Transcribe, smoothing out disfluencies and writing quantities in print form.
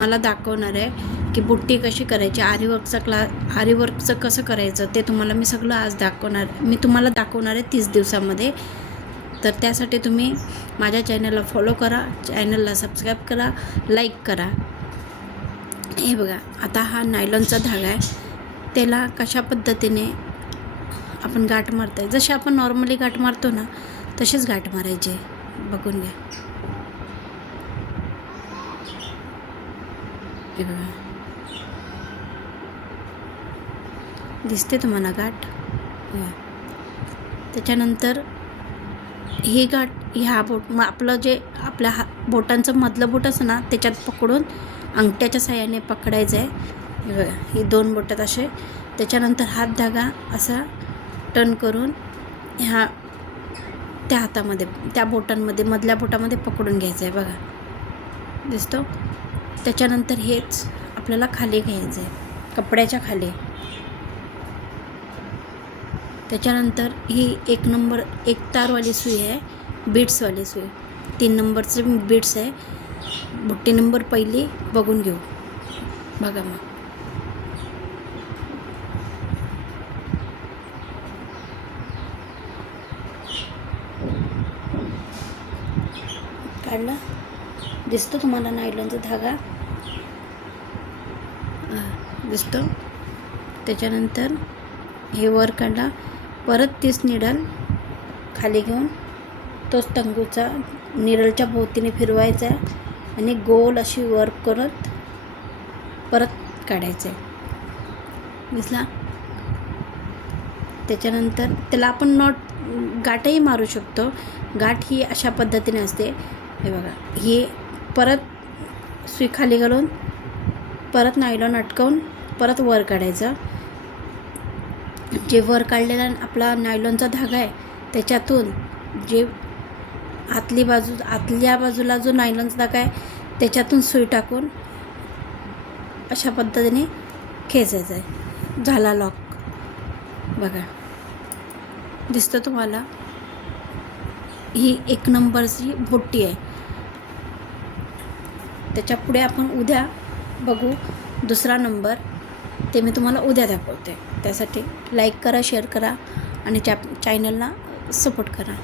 मला दाखवणार आहे की बुट्टी कशी करायची, आरीवर्कचं कसं करायचं ते तुम्हाला मी सगळं आज तुम्हाला दाखवणार आहे 30 दिवसामध्ये. तर त्यासाठी तुम्ही माझ्या चॅनलला फॉलो करा, चॅनलला सबस्क्राईब करा, लाईक करा. हे बघा, आता हा नायलॉनचा धागा आहे, त्याला कशा पद्धतीने आपण गाठ मारताय, जशी आपण नॉर्मली गाठ मारतो ना तशीच गाठ मारायची. बघून घ्या. हे बघा, दिसते तुम्हाला गाठ. त्याच्यानंतर ही गाठ ह्या मग आपलं जे आपल्या बोटांचं मधलं बोट असं ना त्याच्यात पकडून अंगठ्याच्या साहाय्याने पकडायचं आहे. हे बघा, ही 2 बोटात असे. त्याच्यानंतर हात धागा असा टर्न करून त्या हातामध्ये, त्या बोटांमध्ये, मधल्या बोटामध्ये पकडून घ्यायचं आहे. बघा, दिसतो. त्याच्यानंतर हेच आपल्याला खाली घ्यायचं आहे, कपड्याच्या खाली. त्याच्यानंतर ही 1 नंबर 1 तारवाली सुई आहे, बीट्सवाली सुई. 3 नंबरचे बीट्स आहे. बुट्टी नंबर पहिली बघून घेऊ. बघा मग, काढला, दिसतो तुम्हाला नायलॉनचा धागा दिसतो. त्याच्यानंतर हे वर काढला, परत 30 निडल खाली घेऊन तोच तंगूचा निडलच्या भोवतीने फिरवायचा आहे आणि गोल अशी वर करत परत काढायचं आहे. दिसला. त्याच्यानंतर त्याला आपण गाठही मारू शकतो. गाठ ही अशा पद्धतीने असते. हे बघा, ही परत सुई खाली घालून परत नायलॉन अटकवून परत वर काढायचं. जे वर काढलेला आपला नायलॉनचा धागा आहे त्याच्यातून जे आतल्या बाजूला जो नायलॉनचा धागा आहे त्याच्यातून सुई टाकून अशा पद्धतीने खेचायचं आहे. झाला लॉक. बघा, दिसतं तुम्हाला. ही 1 नंबरची बुट्टी आहे. त्याच्या पुढे आपण उद्या बघू 2रा नंबर, ते मी तुम्हाला उद्या दाखवते. त्यासाठी लाईक करा, शेअर करा आणि चॅनलला सपोर्ट करा.